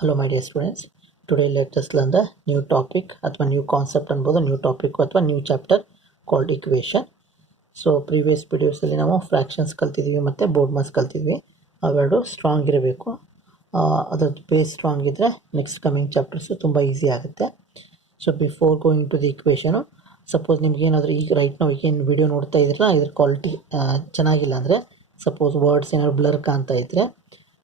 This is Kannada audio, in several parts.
Hello my dear students, today let us learn the new topic ಅಥವಾ new concept ಅನ್ಬೋದು new topic ಅಥವಾ new chapter called equation. So previous videos ಅಲ್ಲಿ ನಾವು fractions ಕಲ್ತಿದ್ವಿ ಮತ್ತು ಬೋರ್ಡ್ ಮಾಸ್ ಕಲ್ತಿದ್ವಿ. ಅವೆರಡು ಸ್ಟ್ರಾಂಗ್ ಇರಬೇಕು. ಅದರದ್ದು ಬೇಸ್ ಸ್ಟ್ರಾಂಗ್ ಇದ್ದರೆ ನೆಕ್ಸ್ಟ್ ಕಮಿಂಗ್ ಚಾಪ್ಟರ್ಸು ತುಂಬ ಈಸಿ ಆಗುತ್ತೆ. So before going to the equation, suppose ನಿಮ್ಗೆ ಏನಾದರೂ ಈಗ ರೈಟ್ ನಾವು ಏನು ವಿಡಿಯೋ ನೋಡ್ತಾ ಇದ್ರಲ್ಲ ಇದ್ರ ಕ್ವಾಲಿಟಿ ಚೆನ್ನಾಗಿಲ್ಲ ಅಂದರೆ, ಸಪೋಸ್ ವರ್ಡ್ಸ್ ಏನಾದ್ರು ಬ್ಲರ್ ಕಾಣ್ತಾ ಇದ್ದರೆ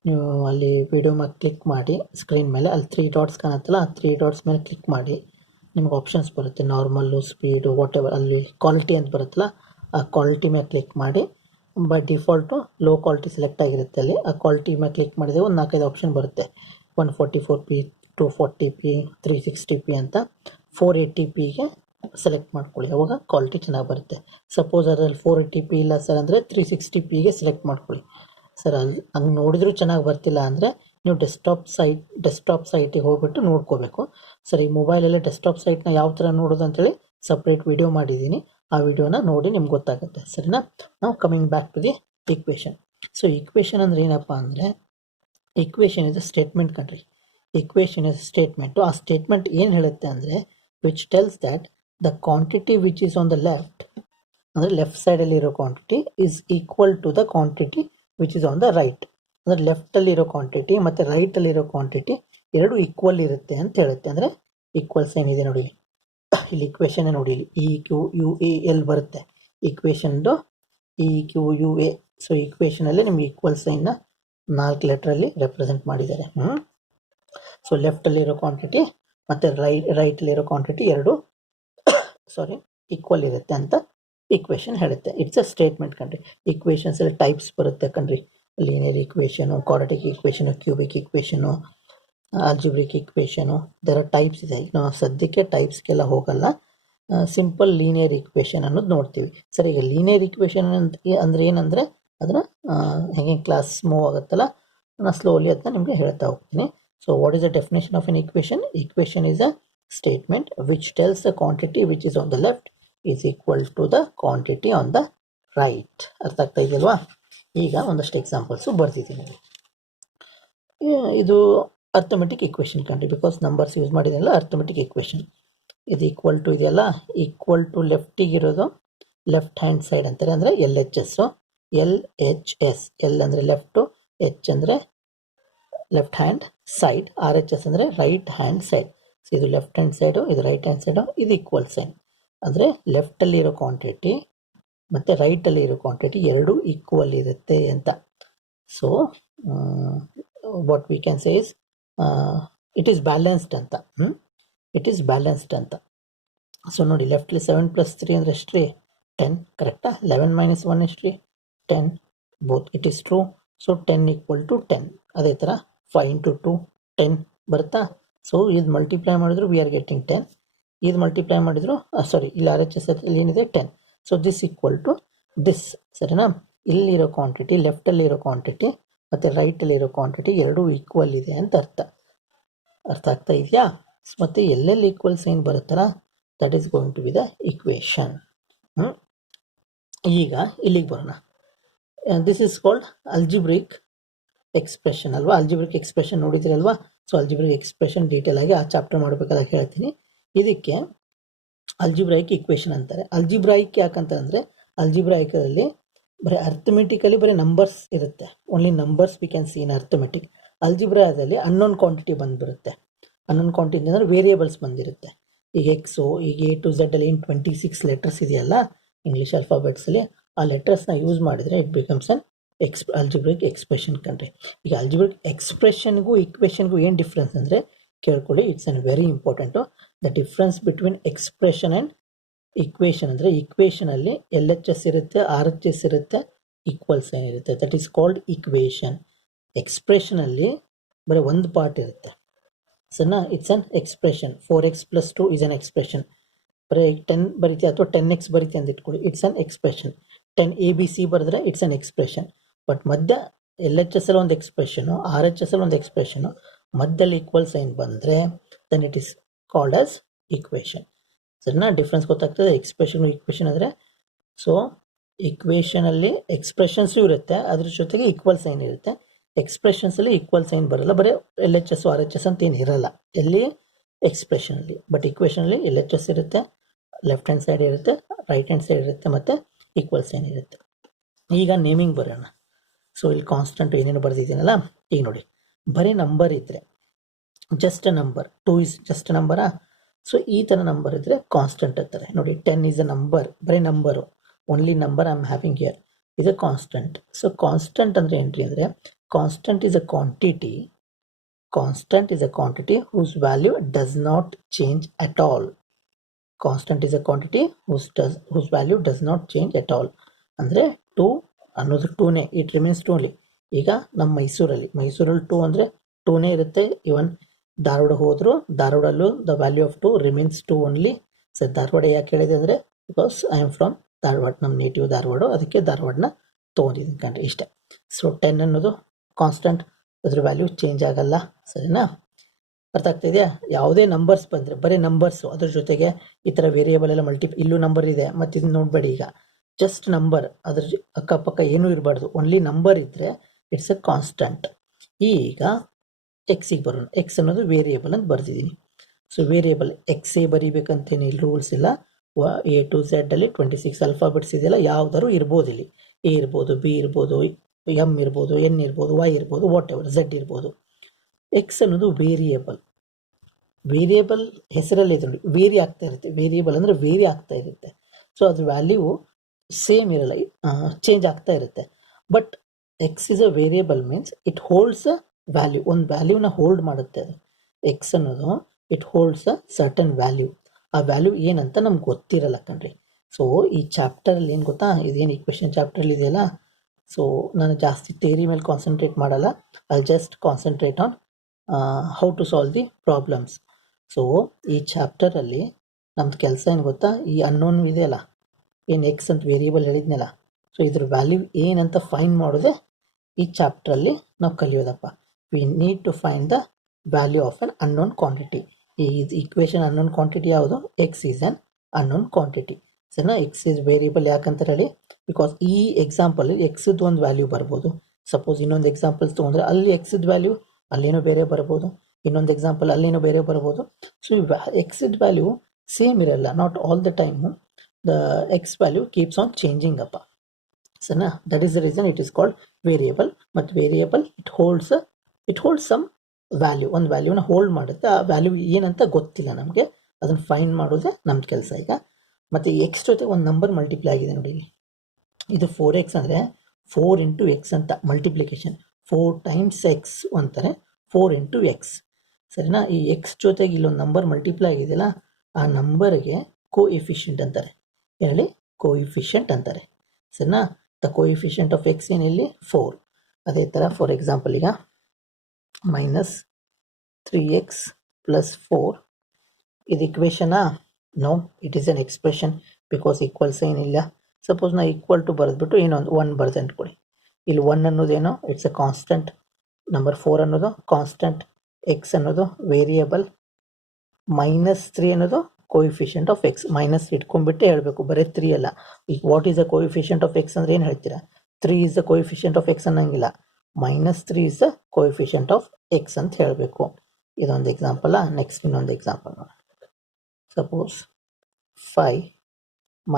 ನೀವು ಅಲ್ಲಿ ವಿಡಿಯೋ ಮೇಲೆ ಕ್ಲಿಕ್ ಮಾಡಿ, ಸ್ಕ್ರೀನ್ ಮೇಲೆ ಅಲ್ಲಿ 3 ಡಾಟ್ಸ್ ಕಾಣುತ್ತಲ್ಲ, ಆ 3 ಡಾಟ್ಸ್ ಮೇಲೆ ಕ್ಲಿಕ್ ಮಾಡಿ ನಿಮ್ಗೆ ಆಪ್ಷನ್ಸ್ ಬರುತ್ತೆ, ನಾರ್ಮಲ್ಲು, ಸ್ಪೀಡು, ವಾಟ್ ಎವರ್. ಅಲ್ಲಿ ಕ್ವಾಲಿಟಿ ಅಂತ ಬರುತ್ತಲ್ಲ, ಆ ಕ್ವಾಲಿಟಿ ಮೇಲೆ ಕ್ಲಿಕ್ ಮಾಡಿ. By default low quality select ಆಗಿರುತ್ತೆ. ಅಲ್ಲಿ ಆ ಕ್ವಾಲಿಟಿ ಮೇಲೆ ಕ್ಲಿಕ್ ಮಾಡಿದರೆ ಒಂದು 4-5 ಆಪ್ಷನ್ ಬರುತ್ತೆ. 144p, 240p, 360p ಅಂತ. 480pಗೆ ಸೆಲೆಕ್ಟ್ ಮಾಡ್ಕೊಳ್ಳಿ, ಅವಾಗ ಕ್ವಾಲಿಟಿ ಚೆನ್ನಾಗಿ ಬರುತ್ತೆ. ಸಪೋಸ್ ಅದರಲ್ಲಿ 480p ಇಲ್ಲ ಸರ್ ಅಂದರೆ 360pಗೆ ಸೆಲೆಕ್ಟ್ ಮಾಡ್ಕೊಳ್ಳಿ. ಸರ್ ಅಲ್ಲಿ ಹಂಗೆ ನೋಡಿದ್ರೂ ಚೆನ್ನಾಗಿ ಬರ್ತಿಲ್ಲ ಅಂದರೆ ನೀವು ಡೆಸ್ಕ್ಟಾಪ್ ಸೈಟಿಗೆ ಹೋಗ್ಬಿಟ್ಟು ನೋಡ್ಕೋಬೇಕು. ಸರ್ ಈ ಮೊಬೈಲಲ್ಲೇ ಡೆಸ್ಕ್ಟಾಪ್ ಸೈಟ್ನ ಯಾವ ಥರ ನೋಡೋದು ಅಂತೇಳಿ ಸಪ್ರೇಟ್ ವಿಡಿಯೋ ಮಾಡಿದ್ದೀನಿ, ಆ ವಿಡಿಯೋನ ನೋಡಿ ನಿಮ್ಗೆ ಗೊತ್ತಾಗುತ್ತೆ. ಸರಿನಾ? ನಾವು coming back to the equation. So equation ಅಂದರೆ ಏನಪ್ಪ ಅಂದರೆ, ಈಕ್ವೇಷನ್ ಇಸ್ ಅ ಸ್ಟೇಟ್ಮೆಂಟ್ ಕಣ್ರಿ. Equation is statement. ಆ ಸ್ಟೇಟ್ಮೆಂಟ್ ಏನು ಹೇಳುತ್ತೆ ಅಂದರೆ, which tells that the quantity which is on the left, ಅಂದರೆ ಲೆಫ್ಟ್ ಸೈಡಲ್ಲಿರೋ quantity is equal to the quantity which is on the right. ಅಂದರೆ ಲೆಫ್ಟಲ್ಲಿರೋ ಕ್ವಾಂಟಿಟಿ ಮತ್ತು ರೈಟಲ್ಲಿರೋ ಕ್ವಾಂಟಿಟಿ ಎರಡು ಈಕ್ವಲ್ ಇರುತ್ತೆ ಅಂತ ಹೇಳುತ್ತೆ. ಅಂದರೆ ಈಕ್ವಲ್ ಸೈನ್ ಇದೆ ನೋಡಿ ಇಲ್ಲಿ, ಈಕ್ವೇಷನ್ ನೋಡಿ, ಇಲ್ಲಿ EQUAL ಬರುತ್ತೆ ಈಕ್ವೇಷನ್ದು, EQUA. ಸೊ ಈಕ್ವೇಷನಲ್ಲಿ ನಿಮ್ಗೆ ಈಕ್ವಲ್ ಸೈನ್ನ 4 ಲೆಟ್ರಲ್ಲಿ ರೆಪ್ರೆಸೆಂಟ್ ಮಾಡಿದ್ದಾರೆ. ಸೊ ಲೆಫ್ಟಲ್ಲಿರೋ ಕ್ವಾಂಟಿಟಿ ಮತ್ತು ರೈಟಲ್ಲಿರೋ ಕ್ವಾಂಟಿಟಿ ಎರಡು ಈಕ್ವಲ್ ಇರುತ್ತೆ ಅಂತ ಈಕ್ವೇಷನ್ ಹೇಳುತ್ತೆ. ಇಟ್ಸ್ ಅ ಸ್ಟೇಟ್ಮೆಂಟ್ ಕಣ್ರಿ. ಈಕ್ವೇಷನ್ಸ್ ಅಲ್ಲಿ ಟೈಪ್ಸ್ ಬರುತ್ತೆ ಕಣ್ರಿ, ಲೀನಿಯರ್ ಈಕ್ವೇಷನು, ಕ್ವಾಡ್ರಾಟಿಕ್ ಈಕ್ವೇಷನು, ಕ್ಯೂಬಿಕ್ ಈಕ್ವೇಷನು, ಆಲ್ಜಿಬ್ರಿಕ್ ಈಕ್ವೇಷನು. ಇದರ ಟೈಪ್ಸ್ ಇದೆ. ಈಗ ನಾವು ಸದ್ಯಕ್ಕೆ ಟೈಪ್ಸ್ಗೆಲ್ಲ ಹೋಗಲ್ಲ, ಸಿಂಪಲ್ ಲೀನಿಯರ್ ಈಕ್ವೇಷನ್ ಅನ್ನೋದು ನೋಡ್ತೀವಿ. ಸರಿ, ಈಗ ಲೀನಿಯರ್ ಈಕ್ವೇಷನ್ ಅಂದರೆ ಏನಂದರೆ, ಅದನ್ನು ಹೆಂಗೆ ಕ್ಲಾಸ್ ಮೂವ್ ಆಗುತ್ತಲ್ಲ, ನಾನು ಸ್ಲೋಲಿ ಅದನ್ನ ನಿಮಗೆ ಹೇಳ್ತಾ ಹೋಗ್ತೀನಿ. So what is the definition of an equation? Equation is a statement which tells the quantity which is on the left is equal to the quantity on the right. ಅರ್ಥ ಆಗ್ತಾ ಇದೆಯಲ್ವಾ? ಈಗ ಒಂದಷ್ಟು ಎಕ್ಸಾಂಪಲ್ಸು ಬರ್ತಿದ್ದೀನಿ. ಇದು ಅರ್ಥಮೆಟಿಕ್ ಈಕ್ವೇಷನ್ ಕಂಡ್ರಿ, ಬಿಕಾಸ್ ನಂಬರ್ಸ್ ಯೂಸ್ ಮಾಡಿದೆಲ್ಲ ಅರ್ಥಮೆಟಿಕ್ ಈಕ್ವೇಷನ್. ಇದು ಈಕ್ವಲ್ ಟು ಇದೆಯಲ್ಲ, ಈಕ್ವಲ್ ಟು ಲೆಫ್ಟಿಗಿರೋದು ಲೆಫ್ಟ್ ಹ್ಯಾಂಡ್ ಸೈಡ್ ಅಂತಾರೆ, ಅಂದರೆ LHS. LHS, L ಅಂದರೆ ಲೆಫ್ಟು, H ಅಂದರೆ ಲೆಫ್ಟ್ ಹ್ಯಾಂಡ್ ಸೈಡ್, RHS ಅಂದರೆ ರೈಟ್ ಹ್ಯಾಂಡ್ ಸೈಡ್. ಸೊ ಇದು ಲೆಫ್ಟ್ ಹ್ಯಾಂಡ್ ಸೈಡು, ಇದು ರೈಟ್ ಹ್ಯಾಂಡ್ ಸೈಡು, ಇದು ಈಕ್ವಲ್ ಸೈನ್. ಅಂದರೆ ಲೆಫ್ಟಲ್ಲಿರೋ ಕ್ವಾಂಟಿಟಿ ಮತ್ತು ರೈಟಲ್ಲಿ ಇರೋ ಕ್ವಾಂಟಿಟಿ ಎರಡು ಈಕ್ವಲ್ ಇರುತ್ತೆ ಅಂತ. So what we can say is it is balanced ಅಂತ. ಇಟ್ ಈಸ್ ಬ್ಯಾಲೆನ್ಸ್ಡ್ ಅಂತ. ಸೊ ನೋಡಿ, ಲೆಫ್ಟಲ್ಲಿ 7 + 3 ಅಂದರೆ ಎಷ್ಟು ರೀ? 10, ಕರೆಕ್ಟಾ? 11 - 1 ಎಷ್ಟು ರೀ? 10. Both it is true. So 10 = 10. ಅದೇ ಥರ 5 × 2 10 ಬರುತ್ತಾ? ಸೊ ಇದು ಮಲ್ಟಿಪ್ಲೈ ಮಾಡಿದ್ರು ವಿ ಆರ್ ಗೆಟಿಂಗ್ 10. ಇದು ಮಲ್ಟಿಪ್ಲೈ ಮಾಡಿದ್ರು ಇಲ್ಲಿ RHS ಅಲ್ಲಿ ಏನಿದೆ 10. So this equal to this. ಸರಿನಾ? ಇಲ್ಲಿರೋ ಕ್ವಾಂಟಿಟಿ, ಲೆಫ್ಟಲ್ಲಿರೋ ಕ್ವಾಂಟಿಟಿ ಮತ್ತು ರೈಟಲ್ಲಿರೋ ಕ್ವಾಂಟಿಟಿ ಎರಡೂ ಈಕ್ವಲ್ ಇದೆ ಅಂತ ಅರ್ಥ ಆಗ್ತಾ ಇದೆಯಾ? ಮತ್ತು ಎಲ್ಲೆಲ್ಲಿ ಈಕ್ವಲ್ ಸೈನ್ ಬರುತ್ತಲ್ಲ, that is going to be the equation. ಈಗ ಇಲ್ಲಿಗೆ ಬರೋಣ. This is called algebraic expression ಅಲ್ವಾ? ಅಲ್ಜಿಬ್ರಿಕ್ ಎಕ್ಸ್ಪ್ರೆಷನ್ ನೋಡಿದಿರಲ್ವಾ? ಸೊ ಅಲ್ಜಿಬ್ರಿಕ್ ಎಕ್ಸ್ಪ್ರೆಷನ್ ಡೀಟೇಲ್ ಆಗಿ ಆ ಚಾಪ್ಟರ್ ಮಾಡಬೇಕಾದ ಹೇಳ್ತೀನಿ. ಇದಕ್ಕೆ ಅಲ್ಜಿಬ್ರೈಕ್ ಈಕ್ವೇಷನ್ ಅಂತಾರೆ. ಅಲ್ಜಿಬ್ರೈಕ್ ಯಾಕಂತಂದರೆ, ಅಲ್ಜಿಬ್ರೈಕಲ್ಲಿ ಬರೀ ಅರ್ಥಮೆಟಿಕಲಿ ಬರೀ ನಂಬರ್ಸ್ ಇರುತ್ತೆ. Only numbers we can see in arithmetic. ಅಲ್ಜಿಬ್ರಾದಲ್ಲಿ ಅನ್ನೋನ್ ಕ್ವಾಂಟಿಟಿ ಬಂದುಬಿಡುತ್ತೆ. ಅನ್ನೋನ್ ಕ್ವಾಂಟಿಟಿ ಅಂದರೆ ವೇರಿಯೇಬಲ್ಸ್ ಬಂದಿರುತ್ತೆ. ಈಗ ಎಕ್ಸು, ಈಗ A to Z ಅಲ್ಲಿ ಏನು 26 ಲೆಟರ್ಸ್ ಇದೆಯಲ್ಲ ಇಂಗ್ಲೀಷ್ ಆಲ್ಫಾಬೆಟ್ಸಲ್ಲಿ, ಆ ಲೆಟರ್ಸ್ನ ಯೂಸ್ ಮಾಡಿದರೆ it becomes an algebraic expression ಕಂಡ್ರಿ. ಈಗ ಅಲ್ಜಿಬ್ರಿಕ್ ಎಕ್ಸ್ಪ್ರೆಷನ್ಗೂ ಈಕ್ವೇಷನ್ಗೂ ಏನು ಡಿಫ್ರೆನ್ಸ್ ಅಂದರೆ ಕೇಳ್ಕೊಳ್ಳಿ, it's an very important. The difference between expression and equation ಅಂದರೆ, ಈಕ್ವೇಷನಲ್ಲಿ LHS ಇರುತ್ತೆ, RHS ಇರುತ್ತೆ, ಈಕ್ವಲ್ ಸೈನ್ ಇರುತ್ತೆ. That is called equation. ಎಕ್ಸ್ಪ್ರೆಷನಲ್ಲಿ ಬರೀ ಒಂದು ಪಾರ್ಟ್ ಇರುತ್ತೆ. ಸರಿನಾ? It's an expression. 4x + 2 is an expression. ಬರೀ 10 ಬರೀತಿ ಅಥವಾ 10x ಬರೀತಿ ಅಂತ ಇಟ್ಕೊಳ್ಳಿ, ಇಟ್ಸ್ ಅನ್ ಎಕ್ಸ್ಪ್ರೆಷನ್. 10 ABC ಬರೆದ್ರೆ ಇಟ್ಸ್ ಅನ್ ಎಕ್ಸ್ಪ್ರೆಷನ್. ಬಟ್ ಮಧ್ಯ LHS ಅಲ್ಲಿ ಒಂದು ಎಕ್ಸ್ಪ್ರೆಷನು, RHS ಅಲ್ಲಿ ಒಂದು ಎಕ್ಸ್ಪ್ರೆಷನು, ಮಧ್ಯದಲ್ಲಿ ಈಕ್ವಲ್ ಸೈನ್ ಬಂದರೆ then it is called as equation. ಸರಿನಾ? ಡಿಫ್ರೆನ್ಸ್ ಗೊತ್ತಾಗ್ತದೆ ಎಕ್ಸ್ಪ್ರೆಷನ್ ಈಕ್ವೇಷನ್ ಅಂದರೆ. ಸೊ ಈಕ್ವೇಷನಲ್ಲಿ ಎಕ್ಸ್ಪ್ರೆಷನ್ಸು ಇರುತ್ತೆ, ಅದ್ರ ಜೊತೆಗೆ ಈಕ್ವಲ್ ಸೈನ್ ಇರುತ್ತೆ. ಎಕ್ಸ್ಪ್ರೆಷನ್ಸಲ್ಲಿ ಈಕ್ವಲ್ ಸೈನ್ ಬರಲ್ಲ, ಬರೀ L H S R H S ಅಂತ ಏನು ಇರಲ್ಲ ಎಲ್ಲಿ ಎಕ್ಸ್ಪ್ರೆಷನಲ್ಲಿ. ಬಟ್ ಇಕ್ವೇಷನಲ್ಲಿ ಎಲ್ ಎಚ್ ಎಸ್ ಇರುತ್ತೆ, ಲೆಫ್ಟ್ ಹ್ಯಾಂಡ್ ಸೈಡ್ ಇರುತ್ತೆ, ರೈಟ್ ಹ್ಯಾಂಡ್ ಸೈಡ್ ಇರುತ್ತೆ, ಮತ್ತು ಈಕ್ವಲ್ ಸೈನ್ ಇರುತ್ತೆ. ಈಗ ನೇಮಿಂಗ್ ಬರೋಣ. ಸೊ ಇಲ್ಲಿ ಕಾನ್ಸ್ಟೆಂಟ್ ಏನೇನು ಬರೆದಿದ್ದೀನಲ್ಲ, ಈಗ ನೋಡಿ ಬರೀ ನಂಬರ್ ಇದ್ದರೆ ಜಸ್ಟ್ ನಂಬರ್, 2 is ಜಸ್ಟ್ ನಂಬರಾ. ಸೊ ಈ ಥರ ನಂಬರ್ ಇದ್ದರೆ ಕಾನ್ಸ್ಟೆಂಟ್ ಅಂತಾರೆ. ನೋಡಿ 10 is a ನಂಬರ್, ಬರೀ number, only number I am having here, ಇದು ಕಾನ್ಸ್ಟೆಂಟ್. ಸೊ ಕಾನ್ಸ್ಟೆಂಟ್ ಅಂದರೆ ಏನ್ರಿ ಅಂದರೆ constant is a quantity, constant is a quantity whose value does not change at all. Constant is a quantity whose value does not change at all. ಅಂದರೆ 2 ಅನ್ನೋದು 2ನೇ, ಇಟ್ ರಿಮೈನ್ಸ್ 2 ಓನ್ಲಿ. ಈಗ ನಮ್ಮ ಮೈಸೂರಲ್ಲಿ 2 ಅಂದರೆ 2ನೇ ಇರುತ್ತೆ. ಇವನ್ ಧಾರವಾಡ ಹೋದರೂ ಧಾರವಾಡಲ್ಲೂ the value of 2 remains 2 only. Sir Dharwad ಯಾಕೆ ಹೇಳಿದೆ ಅಂದರೆ because I am from Dharwad, ನಮ್ಮ ನೇಟಿವ್ ಧಾರವಾಡ, ಅದಕ್ಕೆ ಧಾರವಾಡನ ತೊಗೊಂಡಿದ್ದೀನಿ ಕಂಡ್ರೆ ಇಷ್ಟೇ. ಸೊ 10 ಅನ್ನೋದು ಕಾನ್ಸ್ಟೆಂಟ್, ಅದ್ರ ವ್ಯಾಲ್ಯೂ ಚೇಂಜ್ ಆಗಲ್ಲ. ಸರಿನಾ, ಅರ್ಥ ಆಗ್ತಿದೆಯಾ? ಯಾವುದೇ ನಂಬರ್ಸ್ ಬಂದರೆ ಬರೀ ನಂಬರ್ಸು, ಅದ್ರ ಜೊತೆಗೆ ಈ ಥರ ವೇರಿಯೇಬಲ್ ಎಲ್ಲ ಇಲ್ಲೂ ನಂಬರ್ ಇದೆ, ಮತ್ತು ಇದನ್ನ ನೋಡಬೇಡಿ, ಈಗ ಜಸ್ಟ್ ನಂಬರ್, ಅದ್ರ ಅಕ್ಕಪಕ್ಕ ಏನೂ ಇರಬಾರ್ದು, ಓನ್ಲಿ ನಂಬರ್ ಇದ್ದರೆ ಇಟ್ಸ್ ಅ ಕಾನ್ಸ್ಟೆಂಟ್. ಈಗ ಎಕ್ಸಿಗೆ ಬರೋಣ. ಎಕ್ಸ್ ಅನ್ನೋದು ವೇರಿಯೇಬಲ್ ಅಂತ ಬರ್ತಿದ್ದೀನಿ. ಸೊ ವೇರಿಯೇಬಲ್ ಎಕ್ಸೇ ಬರೀಬೇಕಂತೇನು ಇಲ್ಲಿ ರೂಲ್ಸ್ ಇಲ್ಲ. A to Z ಅಲ್ಲಿ 26 ಅಲ್ಫಾಬೆಟ್ಸ್ ಇದೆಯಲ್ಲ, ಯಾವ್ದಾದ್ರು ಇರ್ಬೋದು. ಇಲ್ಲಿ ಎ ಇರ್ಬೋದು, ಬಿ ಇರ್ಬೋದು, ಎಮ್ ಇರ್ಬೋದು, ಎನ್ ಇರ್ಬೋದು, ವೈ ಇರ್ಬೋದು, ವಾಟ್ ಎವರ್, ಝೆಡ್ ಇರ್ಬೋದು. ಎಕ್ಸ್ ಅನ್ನೋದು ವೇರಿಯೇಬಲ್. ವೇರಿಯೇಬಲ್ ಹೆಸರಲ್ಲಿ ಇದೆ ನೋಡಿ, ವೇರಿ ಆಗ್ತಾ ಇರುತ್ತೆ. ವೇರಿಯೇಬಲ್ ಅಂದರೆ ವೇರಿ ಆಗ್ತಾ ಇರುತ್ತೆ. ಸೊ ಅದ್ರ ವ್ಯಾಲ್ಯೂ ಸೇಮ್ ಇರಲ್ಲ, ಚೇಂಜ್ ಆಗ್ತಾ ಇರುತ್ತೆ. But X is a variable means it holds a value, ಒಂದು ವ್ಯಾಲ್ಯೂನ ಹೋಲ್ಡ್ ಮಾಡುತ್ತೆ ಅದು. ಎಕ್ಸ್ ಅನ್ನೋದು it holds a certain value. ಆ ವ್ಯಾಲ್ಯೂ ಏನಂತ ನಮ್ಗೆ ಗೊತ್ತಿರಲ್ಲ ಕಣ್ರಿ. ಸೊ ಈ ಚಾಪ್ಟರಲ್ಲಿ ಏನು ಗೊತ್ತಾ, ಇದೇನು ಈಕ್ವೇಷನ್ ಚಾಪ್ಟರ್ಲಿ ಇದೆಯಲ್ಲ, ಸೊ ನಾನು ಜಾಸ್ತಿ ಥಿಯರಿ ಮೇಲೆ ಕಾನ್ಸಂಟ್ರೇಟ್ ಮಾಡಲ್ಲ. I just concentrate on how to solve the problems. So ಈ ಚಾಪ್ಟರಲ್ಲಿ ನಮ್ದು ಕೆಲಸ ಏನು ಗೊತ್ತಾ, ಈ ಅನ್ನೋನ್ ಇದೆಯಲ್ಲ, ಏನು ಎಕ್ಸ್ ಅಂತ ವೇರಿಯೇಬಲ್ ಹೇಳಿದ್ನಲ್ಲ, ಸೊ ಇದ್ರ ವ್ಯಾಲ್ಯೂ ಏನಂತ ಫೈಂಡ್ ಮಾಡೋದೇ ಈ ಚಾಪ್ಟ್ರಲ್ಲಿ ನಾವು ಕಲಿಯೋದಪ್ಪ. We need to find the value of an unknown quantity. ಈ ಈಕ್ವೇಷನ್ ಅನ್ನೋನ್ ಕ್ವಾಂಟಿಟಿ ಯಾವುದು? X is an unknown quantity. ಸರಿನಾ, ಎಕ್ಸ್ ಈಸ್ ವೇರಿಯೇಬಲ್ ಯಾಕಂತ ಹೇಳಿ, ಬಿಕಾಸ್ ಈ ಎಕ್ಸಾಂಪಲ್ ಎಕ್ಸ್ದು ಒಂದು ವ್ಯಾಲ್ಯೂ ಬರ್ಬೋದು. ಸಪೋಸ್ ಇನ್ನೊಂದು ಎಕ್ಸಾಂಪಲ್ಸ್ ತೊಗೊಂಡ್ರೆ ಅಲ್ಲಿ ಎಕ್ಸ್ದು ವ್ಯಾಲ್ಯೂ ಅಲ್ಲೇನೋ ಬೇರೆ ಬರ್ಬೋದು, ಇನ್ನೊಂದು ಎಕ್ಸಾಂಪಲ್ ಅಲ್ಲೇನೋ ಬೇರೆ ಬರ್ಬೋದು. ಸೊ ಈ ಎಕ್ಸ್ದು ವ್ಯಾಲ್ಯೂ ಸೇಮ್ ಇರಲ್ಲ, not all the time the x value keeps on changing ಅಪ್ಪ. ಸರಿನಾ, that is the reason it is called variable. ಮತ್ತು variable it holds some value, ಒಂದು ವ್ಯಾಲ್ಯೂನ ಹೋಲ್ಡ್ ಮಾಡುತ್ತೆ. ಆ ವ್ಯಾಲ್ಯೂ ಏನಂತ ಗೊತ್ತಿಲ್ಲ ನಮಗೆ, ಅದನ್ನು ಫೈಂಡ್ ಮಾಡೋದೇ ನಮ್ದು ಕೆಲಸ ಈಗ. ಮತ್ತು ಎಕ್ಸ್ ಜೊತೆ ಒಂದು ನಂಬರ್ ಮಲ್ಟಿಪ್ಲೈ ಆಗಿದೆ ನೋಡಿ, ಇದು 4x ಅಂದರೆ 4 ಇಂಟು ಎಕ್ಸ್ ಅಂತ ಮಲ್ಟಿಪ್ಲಿಕೇಶನ್. 4 times x ಅಂತಾರೆ 4 ಇಂಟು ಎಕ್ಸ್. ಸರಿನಾ, ಈ ಎಕ್ಸ್ ಜೊತೆಗೆ ಇಲ್ಲೊಂದು ನಂಬರ್ ಮಲ್ಟಿಪ್ಲೈ ಆಗಿದೆಯಲ್ಲ, ಆ ನಂಬರ್ಗೆ ಕೋಎಫಿಷಿಯಂಟ್ ಅಂತಾರೆ. ಹೇಳಿ, ಕೋಎಫಿಷಿಯಂಟ್ ಅಂತಾರೆ. ಸರಿನಾ, ದ ಕೋಎಫಿಷಿಯಂಟ್ ಆಫ್ ಎಕ್ಸ್ ಏನಿಲ್ಲಿ 4. ಅದೇ ಥರ ಫಾರ್ ಎಕ್ಸಾಂಪಲ್ ಈಗ -3x + 4 ಇದು ಇಕ್ವೇಷನಾ? No, it is an expression because equal sign ಇಲ್ಲ. ಸಪೋಸ್ ನಾ ಈಕ್ವಲ್ ಟು ಬರೆದ್ಬಿಟ್ಟು ಏನೊಂದು 1 ಬರೆದು ಅಂದ್ಕೊಡಿ. ಇಲ್ಲಿ 1 ಅನ್ನೋದೇನೋ ಇಟ್ಸ್ ಅ ಕಾನ್ಸ್ಟೆಂಟ್, ನಂಬರ್ 4 ಅನ್ನೋದು ಕಾನ್ಸ್ಟೆಂಟ್, ಎಕ್ಸ್ ಅನ್ನೋದು ವೇರಿಯೇಬಲ್, -3 ಅನ್ನೋದು ಕೋಎಫಿಷಿಯಂಟ್ ಆಫ್ ಎಕ್ಸ್. ಮೈನಸ್ ಇಟ್ಕೊಂಡ್ಬಿಟ್ಟೆ ಹೇಳಬೇಕು, ಬರೀ 3 ಅಲ್ಲ. ಈಗ what is the coefficient of x ಅಂದರೆ ಏನು ಹೇಳ್ತೀರಾ? 3 is the coefficient of x ಅನ್ನಂಗಿಲ್ಲ, -3 is the coefficient of X ಅಂತ ಹೇಳಬೇಕು. ಇದೊಂದು ಎಕ್ಸಾಂಪಲ್. ನೆಕ್ಸ್ಟ್ ಇನ್ನೊಂದು ಎಕ್ಸಾಂಪಲ್ ನೋಡೋಣ. Suppose 5 -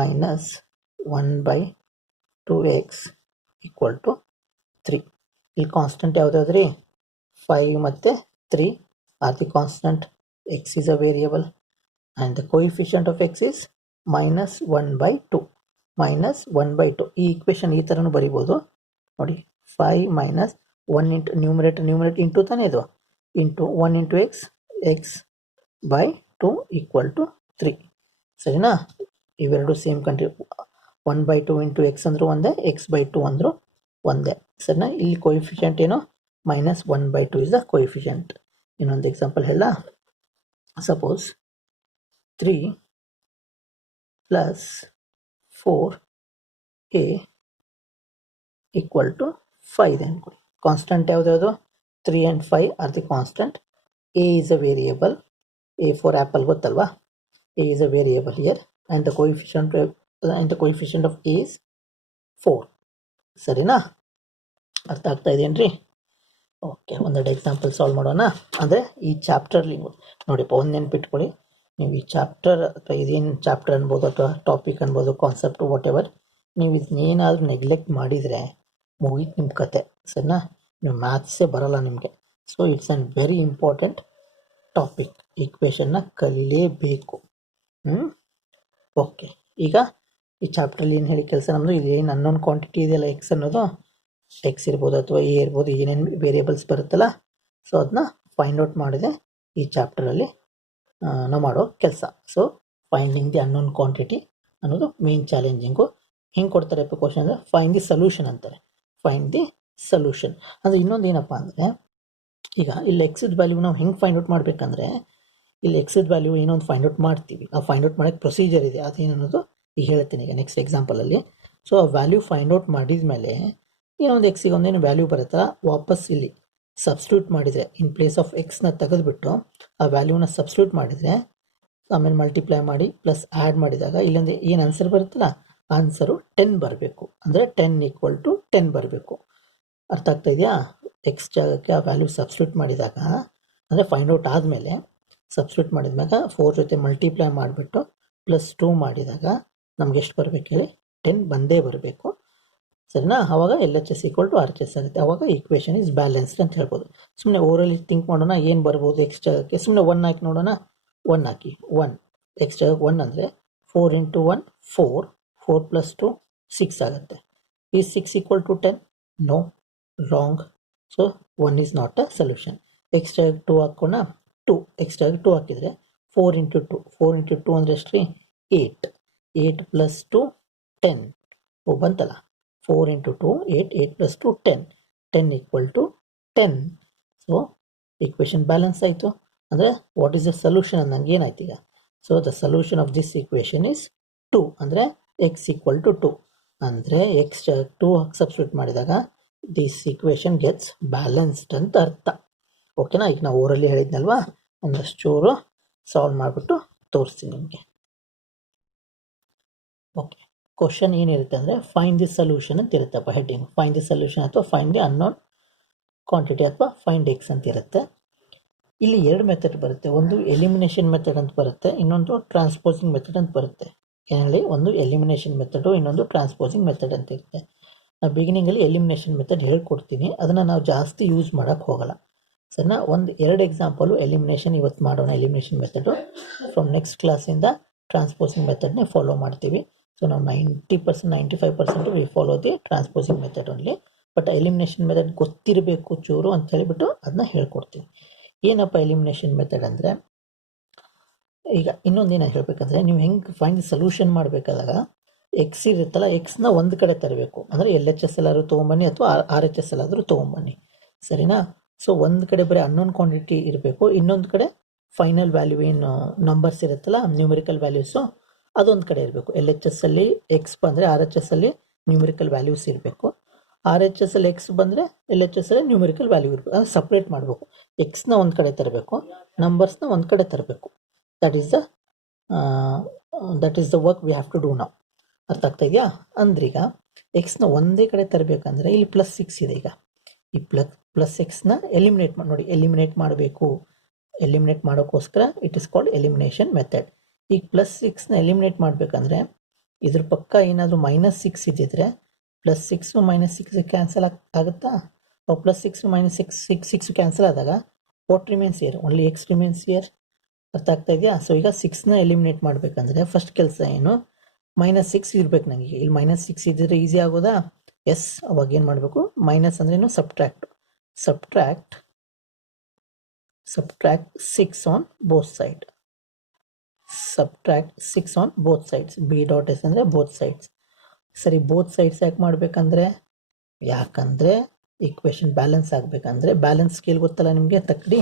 1/2x = 3. ಇಲ್ಲಿ ಕಾನ್ಸ್ಟೆಂಟ್ ಯಾವುದಾದ್ರಿ? 5 ಮತ್ತು 3 R the constant. X is a variable and the coefficient of X is -1/2. -1/2 ಈ ಈಕ್ವೇಷನ್ ಈ ಥರನೂ ಬರಿಬೋದು ನೋಡಿ. 5 - 1 ಇಂಟು ನ್ಯೂಮರೇಟರ್ ಇಂಟು ತಾನೇ ಇದು, ಇಂಟು 1 ಇಂಟು x/2 = 3. ಸರಿನಾ, ಇವೆರಡು ಸೇಮ್ ಕಂಟ್ರಿ. 1/2 ಇಂಟು ಎಕ್ಸ್ ಅಂದರೂ ಒಂದೇ, x/2 ಅಂದರೂ ಒಂದೇ. ಸರಿನಾ, ಇಲ್ಲಿ ಕೋಎಫಿಷಿಯಂಟ್ ಏನು? -1/2 ಇಸ್ ದ ಕೋಎಫಿಷಿಯಂಟ್. ಇನ್ನೊಂದು ಎಕ್ಸಾಂಪಲ್ ಹೇಳ. Suppose 3 + 4a = 5 ಅಂದ್ಕೊಡಿ. ಕಾನ್ಸ್ಟೆಂಟ್ ಯಾವ್ದು? 3 and 5 R the constant. a is a variable, a for apple ಗೊತ್ತಲ್ವಾ? a is a variable here and the coefficient of a is 4. ಸರಿನಾ, ಅರ್ಥ ಆಗ್ತಾ ಇದೆಯೇನ್ರಿ? ಓಕೆ, ಒಂದೆರಡು ಎಕ್ಸಾಂಪಲ್ ಸಾಲ್ವ್ ಮಾಡೋಣ. ಅಂದರೆ ಈ ಚಾಪ್ಟರ್ಲಿ ನೋಡಿಪ್ಪ, ಒಂದು ನೆನ್ಪಿಟ್ಕೊಳ್ಳಿ, ನೀವು ಈ ಚಾಪ್ಟರ್ ಅಥವಾ ಇದೇನು ಚಾಪ್ಟರ್ ಅನ್ಬೋದು ಅಥವಾ ಟಾಪಿಕ್ ಅನ್ಬೋದು, ಕಾನ್ಸೆಪ್ಟ್ ವಾಟ್ ಎವರ್, ನೀವು ಇದನ್ನೇನಾದರೂ ನೆಗ್ಲೆಕ್ಟ್ ಮಾಡಿದರೆ ಮುಗೀತು ನಿಮ್ಮ ಕತೆ, ಸರಿನಾ? ನೀವು ಮ್ಯಾಥ್ಸೇ ಬರೋಲ್ಲ ನಿಮಗೆ. So it's an very important topic. ಈಕ್ವೇಷನ್ನ ಕಲೀಲೇಬೇಕು. ಓಕೆ, ಈಗ ಈ ಚಾಪ್ಟ್ರಲ್ಲಿ ಏನು ಹೇಳಿ ಕೆಲಸ ನಮ್ಮದು, ಇದು ಏನು ಅನ್ನೋನ್ ಕ್ವಾಂಟಿಟಿ ಇದೆಯಲ್ಲ ಎಕ್ಸ್ ಅನ್ನೋದು, ಎಕ್ಸ್ ಇರ್ಬೋದು ಅಥವಾ ಎ ಇರ್ಬೋದು, ಏನೇನು ವೇರಿಯೇಬಲ್ಸ್ ಬರುತ್ತಲ್ಲ, ಸೊ ಅದನ್ನ ಫೈಂಡ್ ಔಟ್ ಮಾಡಿದೆ ಈ ಚಾಪ್ಟರಲ್ಲಿ ನಾವು ಮಾಡೋ ಕೆಲಸ. So finding the unknown quantity ಅನ್ನೋದು ಮೇನ್ ಚಾಲೆಂಜಿಂಗು. ಹಿಂಗೆ ಕೊಡ್ತಾರಪ್ಪ ಕ್ವಶನ್ ಅಂದರೆ ಫೈಂಡ್ ದಿ ಸೊಲ್ಯೂಷನ್ ಅಂತಾರೆ. ಫೈಂಡ್ ದಿ ಸೊಲ್ಯೂಷನ್ ಅಂದರೆ ಇನ್ನೊಂದು ಏನಪ್ಪ ಅಂದರೆ, ಈಗ ಇಲ್ಲಿ ಎಕ್ಸಿಡ್ ವ್ಯಾಲ್ಯೂ ನಾವು ಹೆಂಗೆ ಫೈಂಡ್ ಔಟ್ ಮಾಡಬೇಕಂದ್ರೆ, ಇಲ್ಲಿ ಎಕ್ಸಿಡ್ ವ್ಯಾಲ್ಯೂ ಏನೋ ಒಂದು ಫೈಂಡ್ ಔಟ್ ಮಾಡ್ತೀವಿ. ಆ ಫೈಂಡ್ ಔಟ್ ಮಾಡೋಕ್ಕೆ ಪ್ರೊಸೀಜರ್ ಇದೆ, ಅದೇನನ್ನೋದು ಈಗ ಹೇಳ್ತೀನಿ ಈಗ ನೆಕ್ಸ್ಟ್ ಎಕ್ಸಾಂಪಲಲ್ಲಿ. ಸೊ ಆ ವ್ಯಾಲ್ಯೂ ಫೈಂಡ್ ಔಟ್ ಮಾಡಿದ ಮೇಲೆ ಏನೊಂದು ಎಕ್ಸಿಗೆ ಒಂದೇನು ವ್ಯಾಲ್ಯೂ ಬರುತ್ತಲ್ಲ, ವಾಪಸ್ ಇಲ್ಲಿ ಸಬ್ಸ್ಟಿಟ್ಯೂಟ್ ಮಾಡಿದರೆ, ಇನ್ ಪ್ಲೇಸ್ ಆಫ್ ಎಕ್ಸ್ನ ತೆಗೆದುಬಿಟ್ಟು ಆ ವ್ಯಾಲ್ಯೂನ ಸಬ್ಸ್ಟಿಟ್ಯೂಟ್ ಮಾಡಿದರೆ, ಆಮೇಲೆ ಮಲ್ಟಿಪ್ಲೈ ಮಾಡಿ ಪ್ಲಸ್ ಆ್ಯಡ್ ಮಾಡಿದಾಗ ಇಲ್ಲೊಂದು ಏನು ಆನ್ಸರ್ ಬರುತ್ತಲ್ಲ, ಆನ್ಸರು 10 ಬರಬೇಕು. ಅಂದರೆ 10 = 10 ಬರಬೇಕು. ಅರ್ಥ ಆಗ್ತಾ ಇದೆಯಾ? ಎಕ್ಸ್ ಜಾಗಕ್ಕೆ ಆ ವ್ಯಾಲ್ಯೂ ಸಬ್ಸ್ಟಿಟ್ಯೂಟ್ ಮಾಡಿದಾಗ, ಅಂದರೆ ಫೈಂಡ್ ಔಟ್ ಆದಮೇಲೆ ಸಬ್ಸ್ಟಿಟ್ಯೂಟ್ ಮಾಡಿದ್ಮ್ಯಾಗ 4 ಜೊತೆ ಮಲ್ಟಿಪ್ಲೈ ಮಾಡಿಬಿಟ್ಟು +2 ಮಾಡಿದಾಗ ನಮ್ಗೆ ಎಷ್ಟು ಬರಬೇಕು ಹೇಳಿ? 10 ಬಂದೇ ಬರಬೇಕು, ಸರಿನಾ? ಆವಾಗ LHS = RHS ಆಗುತ್ತೆ. ಆವಾಗ ಈಕ್ವೇಷನ್ ಇಸ್ ಬ್ಯಾಲೆನ್ಸ್ಡ್ ಅಂತ ಹೇಳ್ಬೋದು. ಸುಮ್ಮನೆ ಓವರಲ್ಲಿ ಥಿಂಕ್ ಮಾಡೋಣ, ಏನು ಬರ್ಬೋದು ಎಕ್ಸ್ ಜಾಗಕ್ಕೆ? ಸುಮ್ಮನೆ 1 ಹಾಕಿ ನೋಡೋಣ. 1 ಹಾಕಿ, 1 ಎಕ್ಸ್ ಜಾಗಕ್ಕೆ 1 ಅಂದರೆ 4 × 1 4, 4 + 2 6 ಆಗುತ್ತೆ. ಈ 6 = 10? No, wrong. So 1 is not a solution. X ಜಾಗಕ್ಕೆ 2 ಹಾಕೋಣ. 2 ಎಕ್ಸ್ ಜಾಗಕ್ಕೆ 2 ಹಾಕಿದರೆ 4 × 2, 4 × 2 ಅಂದರೆ ಎಷ್ಟು ರೀ? 8. 8 + 2 10. ಬಂತಲ್ಲ, 4 × 2 8, 8 + 2 10, 10 = 10. ಸೊ ಈಕ್ವೇಷನ್ ಬ್ಯಾಲೆನ್ಸ್ ಆಯಿತು. ಅಂದರೆ ವಾಟ್ ಈಸ್ ದ ಸೊಲ್ಯೂಷನ್ ಅನ್ನಂಗೆ ಏನಾಯ್ತು ಈಗ? So the solution of this equation is 2. ಅಂದರೆ x = 2. ಅಂದರೆ ಎಕ್ಸ್ 2 ಸಬ್ಸ್ಟಿಟ್ಯೂಟ್ ಮಾಡಿದಾಗ ದಿಸ್ ಈಕ್ವೇಷನ್ ಗೆಟ್ಸ್ ಬ್ಯಾಲೆನ್ಸ್ಡ್ ಅಂತ ಅರ್ಥ. ಓಕೆನಾ? ಈಗ ನಾವು ಓರಲ್ಲಿ ಹೇಳಿದ್ನಲ್ವಾ, ಒಂದಷ್ಟು ಚೂರು ಸಾಲ್ವ್ ಮಾಡಿಬಿಟ್ಟು ತೋರಿಸ್ತೀನಿ ನಿಮಗೆ. ಓಕೆ, ಕ್ವಶನ್ ಏನಿರುತ್ತೆ ಅಂದರೆ ಫೈಂಡ್ ದಿ ಸೊಲ್ಯೂಷನ್ ಅಂತ ಇರುತ್ತಪ್ಪ ಹೆಡ್ಡಿಂಗ್. ಫೈಂಡ್ ದಿ ಸೊಲ್ಯೂಷನ್ ಅಥವಾ ಫೈಂಡ್ ದಿ ಅನ್ನೋನ್ ಕ್ವಾಂಟಿಟಿ ಅಥವಾ ಫೈಂಡ್ ಎಕ್ಸ್ ಅಂತ ಇರುತ್ತೆ. ಇಲ್ಲಿ 2 ಮೆಥಡ್ ಬರುತ್ತೆ. ಒಂದು ಎಲಿಮಿನೇಷನ್ ಮೆಥಡ್ ಅಂತ ಬರುತ್ತೆ, ಇನ್ನೊಂದು ಟ್ರಾನ್ಸ್ಪೋಸಿಂಗ್ ಮೆಥಡ್ ಅಂತ ಬರುತ್ತೆ. ಏನಲ್ಲಿ ಒಂದು ಎಲಿಮಿನೇಷನ್ ಮೆಥಡು, ಇನ್ನೊಂದು ಟ್ರಾನ್ಸ್ಪೋಸಿಂಗ್ ಮೆಥಡ್ ಅಂತ ಇರುತ್ತೆ. ನಾವು ಬಿಗಿನಿಂಗಲ್ಲಿ ಎಲಿಮಿನೇಷನ್ ಮೆಥಡ್ ಹೇಳ್ಕೊಡ್ತೀನಿ, ಅದನ್ನು ನಾವು ಜಾಸ್ತಿ ಯೂಸ್ ಮಾಡೋಕ್ಕೆ ಹೋಗಲ್ಲ, ಸರಿನಾ? 1-2 ಎಕ್ಸಾಂಪಲು ಎಲಿಮಿನೇಷನ್ ಇವತ್ತು ಮಾಡೋಣ, ಎಲಿಮಿನೇಷನ್ ಮೆಥಡು. ಫ್ರಮ್ ನೆಕ್ಸ್ಟ್ ಕ್ಲಾಸಿಂದ ಟ್ರಾನ್ಸ್ಪೋಸಿಂಗ್ ಮೆಥಡ್ನೇ ಫಾಲೋ ಮಾಡ್ತೀವಿ. ಸೊ ನಾವು 90% 95% we follow the ಟ್ರಾನ್ಸ್ಪೋಸಿಂಗ್ method only. But elimination method ಗೊತ್ತಿರಬೇಕು ಚೂರು ಅಂತ ಹೇಳಿಬಿಟ್ಟು ಅದನ್ನ ಹೇಳ್ಕೊಡ್ತೀವಿ. ಏನಪ್ಪ ಎಲಿಮಿನೇಷನ್ ಮೆಥಡ್ ಅಂದರೆ, ಈಗ ಇನ್ನೊಂದೇನು ಹೇಳಬೇಕಂದ್ರೆ, ನೀವು ಹೆಂಗೆ ಫೈಂಡ್ ಸೊಲ್ಯೂಷನ್ ಮಾಡಬೇಕಾದಾಗ ಎಕ್ಸ್ ಇರುತ್ತಲ್ಲ, ಎಕ್ಸ್ನ ಒಂದು ಕಡೆ ತರಬೇಕು. ಅಂದರೆ LHS ಎಲ್ಲಾದರೂ ತೊಗೊಂಬನ್ನಿ ಅಥವಾ RHS ಎಲ್ಲಾದರೂ ತೊಗೊಂಬನ್ನಿ, ಸರಿನಾ? ಸೊ ಒಂದು ಕಡೆ ಬರೀ ಅನ್ನೋನ್ ಕ್ವಾಂಟಿಟಿ ಇರಬೇಕು, ಇನ್ನೊಂದು ಕಡೆ ಫೈನಲ್ ವ್ಯಾಲ್ಯೂ ಏನು ನಂಬರ್ಸ್ ಇರುತ್ತಲ್ಲ, ನ್ಯೂಮರಿಕಲ್ ವ್ಯಾಲ್ಯೂಸು, ಅದೊಂದು ಕಡೆ ಇರಬೇಕು. LHS ಅಲ್ಲಿ ಎಕ್ಸ್ ಬಂದರೆ RHS ಅಲ್ಲಿ ನ್ಯೂಮರಿಕಲ್ ವ್ಯಾಲ್ಯೂಸ್ ಇರಬೇಕು. RHS ಅಲ್ಲಿ ಎಕ್ಸ್ ಬಂದರೆ LHS ಅಲ್ಲಿ ನ್ಯೂಮರಿಕಲ್ ವ್ಯಾಲ್ಯೂ ಇರಬೇಕು. ಅದು ಸಪ್ರೇಟ್ ಮಾಡಬೇಕು. ಎಕ್ಸ್ನ ಒಂದು ಕಡೆ ತರಬೇಕು, ನಂಬರ್ಸ್ನ ಒಂದು ಕಡೆ ತರಬೇಕು. That is the work we have to do ನಾವು. ಅರ್ಥ ಆಗ್ತಾ ಇದೆಯಾ? ಅಂದ್ರೀಗ ಎಕ್ಸ್ನ ಒಂದೇ ಕಡೆ ತರಬೇಕಂದ್ರೆ ಇಲ್ಲಿ +6 ಇದೆ. ಈಗ ಈ +6ನ ಎಲಿಮಿನೇಟ್ ಮಾಡಿ ನೋಡಿ, ಎಲಿಮಿನೇಟ್ ಮಾಡಬೇಕು. ಎಲಿಮಿನೇಟ್ ಮಾಡೋಕ್ಕೋಸ್ಕರ it is called elimination method. ಈಗ +6ನ ಎಲಿಮಿನೇಟ್ ಮಾಡಬೇಕಂದ್ರೆ ಇದ್ರ ಪಕ್ಕ ಏನಾದರೂ -6 ಇದ್ದಿದ್ರೆ +6 -6 ಕ್ಯಾನ್ಸಲ್ ಆಗುತ್ತಾ? +6 -6 ಕ್ಯಾನ್ಸಲ್ ಆದಾಗ what remains here? Only X remains here. ಅರ್ಥ ಆಗ್ತಾ ಇದೆಯಾ? ಸೊ ಈಗ 6ನ ಎಲಿಮಿನೇಟ್ ಮಾಡಬೇಕಂದ್ರೆ ಫಸ್ಟ್ ಕೆಲಸ ಏನು? -6 ಇರ್ಬೇಕು ನನಗೆ. ಇಲ್ಲಿ -6 ಇದ್ದರೆ ಈಸಿ ಆಗೋದಾ? ಎಸ್. ಅವಾಗ ಏನು ಮಾಡಬೇಕು? ಮೈನಸ್ ಅಂದ್ರೇನು? Subtract 6 on both side. Subtract 6 on both sides. B.S ಅಂದರೆ ಬೋತ್ ಸೈಡ್ಸ್. ಸರಿ, ಬೋತ್ ಸೈಡ್ಸ್ ಯಾಕೆ ಮಾಡಬೇಕಂದ್ರೆ, ಯಾಕಂದರೆ ಈಕ್ವೇಷನ್ ಬ್ಯಾಲೆನ್ಸ್ ಆಗಬೇಕಂದ್ರೆ, ಬ್ಯಾಲೆನ್ಸ್ ಸ್ಕೇಲ್ ಗೊತ್ತಲ್ಲ ನಿಮಗೆ? ತಕ್ಕಡಿ,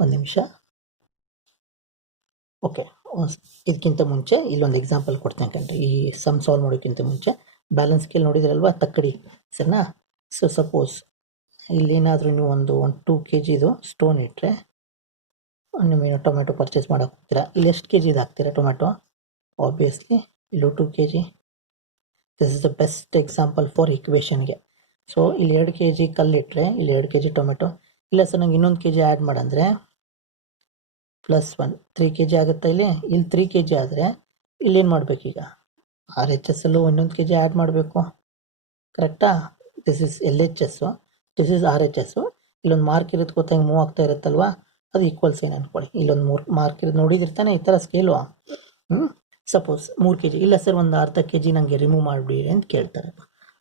ಒಂದು ನಿಮಿಷ. ಓಕೆ, ಇದಕ್ಕಿಂತ ಮುಂಚೆ ಇಲ್ಲೊಂದು ಎಕ್ಸಾಂಪಲ್ ಕೊಡ್ತೇನೆ ಕಣ್ರಿ. ಈ ಸಮ್ ಸಾಲ್ವ್ ಮಾಡೋಕ್ಕಿಂತ ಮುಂಚೆ ಬ್ಯಾಲೆನ್ಸ್ ಸ್ಕೇಲ್ ನೋಡಿದ್ರಲ್ವಾ? ತಕ್ಕಡಿ, ಸರಿನಾ? ಸೊ ಸಪೋಸ್ ಇಲ್ಲೇನಾದರೂ ನೀವು ಒಂದು 2 kg ಸ್ಟೋನ್ ಇಟ್ಟರೆ, ನೀವೇನು ಟೊಮೆಟೊ ಪರ್ಚೇಸ್ ಮಾಡೋಕೆ ಹೋಗ್ತೀರಾ, ಇಲ್ಲಿ ಎಷ್ಟು kg ಹಾಕ್ತೀರಾ ಟೊಮೆಟೊ? ಆಬ್ವಿಯಸ್ಲಿ ಇಲ್ಲೂ 2 kg. This is the best example for ಈಕ್ವೇಷನ್ಗೆ. ಸೊ ಇಲ್ಲಿ 2 kg ಕಲ್ಲಿಟ್ಟರೆ ಇಲ್ಲಿ 2 kg ಟೊಮೆಟೊ. ಇಲ್ಲ ಸರ್ ನಂಗೆ ಇನ್ನೊಂದು kg ಆ್ಯಡ್ ಮಾಡಂದರೆ +1 3 kg ಆಗುತ್ತಾ ಇಲ್ಲಿ 3 kg ಆದರೆ ಇಲ್ಲೇನು ಮಾಡಬೇಕೀಗ RHS ಅಲ್ಲೂ ಇನ್ನೊಂದು kg ಆ್ಯಡ್ ಮಾಡಬೇಕು, ಕರೆಕ್ಟಾ? This is LHS, this is RHS. ಇಲ್ಲೊಂದು ಮಾರ್ಕ್ ಇರುತ್ತೆ ಗೊತ್ತಾ, ಹಿಂಗೆ ಮೂವ್ ಆಗ್ತಾ ಇರುತ್ತಲ್ವಾ, ಅದು ಈಕ್ವಲ್ ಸೈನ್ ಅಂದ್ಕೊಳ್ಳಿ. ಇಲ್ಲೊಂದು ಮಾರ್ಕ್ ಇರೋದು ನೋಡಿದಿರ್ತಾನೆ ಈ ಥರ ಸ್ಕೇಲು. ಸಪೋಸ್ 3 kg, ಇಲ್ಲ ಸರ್ ಒಂದು ಅರ್ಧ kg ನನಗೆ ರಿಮೂವ್ ಮಾಡಿಬಿಡಿ ಅಂತ ಕೇಳ್ತಾರೆ.